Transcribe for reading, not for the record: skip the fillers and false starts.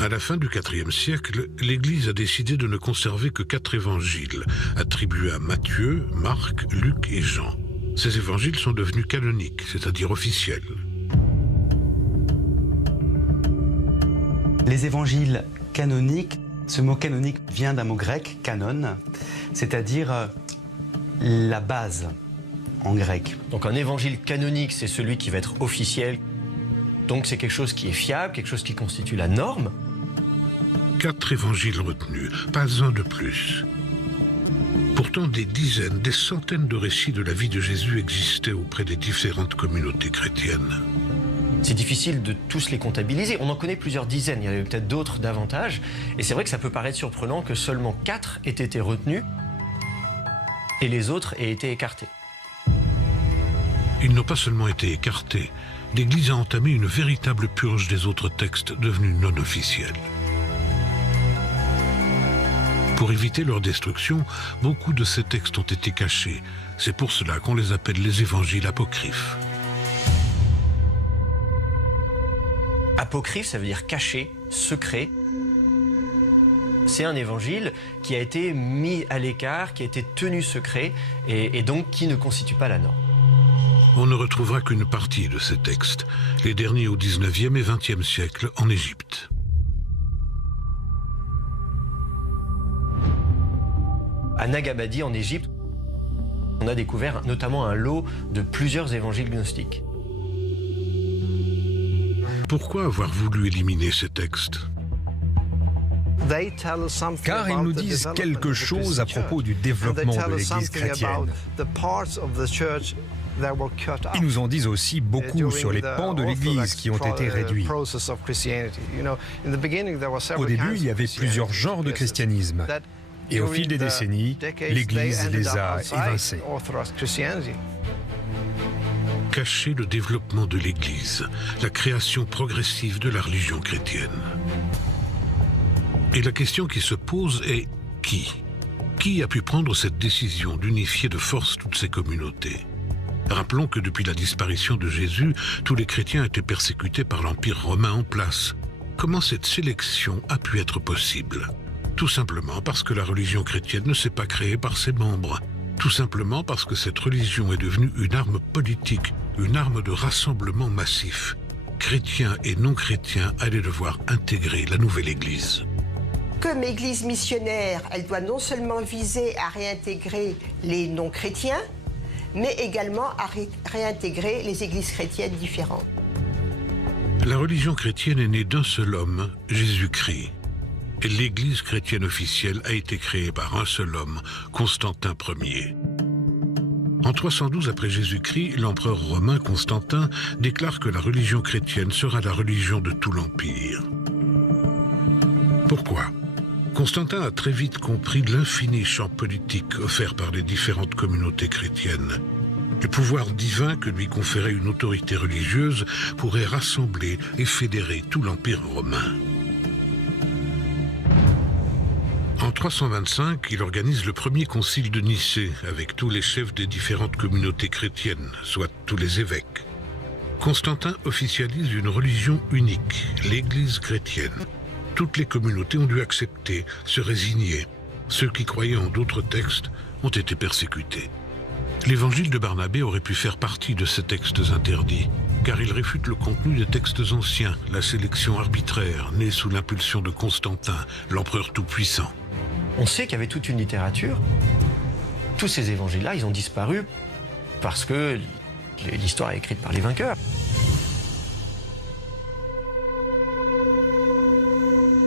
À la fin du IVe siècle, l'Église a décidé de ne conserver que 4 évangiles, attribués à Matthieu, Marc, Luc et Jean. Ces évangiles sont devenus canoniques, c'est-à-dire officiels. Les évangiles canoniques, ce mot canonique vient d'un mot grec, canon, c'est-à-dire la base en grec. Donc un évangile canonique, c'est celui qui va être officiel. Donc c'est quelque chose qui est fiable, quelque chose qui constitue la norme. 4 évangiles retenus, pas un de plus. Pourtant, des dizaines, des centaines de récits de la vie de Jésus existaient auprès des différentes communautés chrétiennes. C'est difficile de tous les comptabiliser. On en connaît plusieurs dizaines, il y en avait peut-être d'autres davantage. Et c'est vrai que ça peut paraître surprenant que seulement 4 aient été retenus et les autres aient été écartés. Ils n'ont pas seulement été écartés, l'Église a entamé une véritable purge des autres textes devenus non officiels. Pour éviter leur destruction, beaucoup de ces textes ont été cachés. C'est pour cela qu'on les appelle les évangiles apocryphes. Apocryphe, ça veut dire caché, secret. C'est un évangile qui a été mis à l'écart, qui a été tenu secret et donc qui ne constitue pas la norme. On ne retrouvera qu'une partie de ces textes, les derniers au XIXe et XXe siècle en Égypte. À Nag Hammadi, en Égypte, on a découvert notamment un lot de plusieurs évangiles gnostiques. Pourquoi avoir voulu éliminer ces textes ? Car ils nous disent quelque chose à propos du développement de l'Église chrétienne. Ils nous en disent aussi beaucoup sur les pans de l'Église qui ont été réduits. Au début, il y avait plusieurs genres de christianisme. Et au fil des décennies, l'Église les a évincés. Cacher le développement de l'Église, la création progressive de la religion chrétienne. Et la question qui se pose est qui ? Qui a pu prendre cette décision d'unifier de force toutes ces communautés ? Rappelons que depuis la disparition de Jésus, tous les chrétiens étaient persécutés par l'Empire romain en place. Comment cette sélection a pu être possible ? Tout simplement parce que la religion chrétienne ne s'est pas créée par ses membres. Tout simplement parce que cette religion est devenue une arme politique, une arme de rassemblement massif. Chrétiens et non-chrétiens allaient devoir intégrer la nouvelle Église. Comme Église missionnaire, elle doit non seulement viser à réintégrer les non-chrétiens, mais également à réintégrer les églises chrétiennes différentes. La religion chrétienne est née d'un seul homme, Jésus-Christ. Et l'Église chrétienne officielle a été créée par un seul homme, Constantin Ier. En 312 après Jésus-Christ, l'empereur romain Constantin déclare que la religion chrétienne sera la religion de tout l'Empire. Pourquoi ? Constantin a très vite compris l'infini champ politique offert par les différentes communautés chrétiennes. Le pouvoir divin que lui conférait une autorité religieuse pourrait rassembler et fédérer tout l'Empire romain. En 325, il organise le premier concile de Nicée avec tous les chefs des différentes communautés chrétiennes, soit tous les évêques. Constantin officialise une religion unique, l'Église chrétienne. Toutes les communautés ont dû accepter, se résigner. Ceux qui croyaient en d'autres textes ont été persécutés. L'évangile de Barnabé aurait pu faire partie de ces textes interdits, car il réfute le contenu des textes anciens, la sélection arbitraire, née sous l'impulsion de Constantin, l'empereur tout-puissant. On sait qu'il y avait toute une littérature. Tous ces évangiles-là, ils ont disparu parce que l'histoire est écrite par les vainqueurs.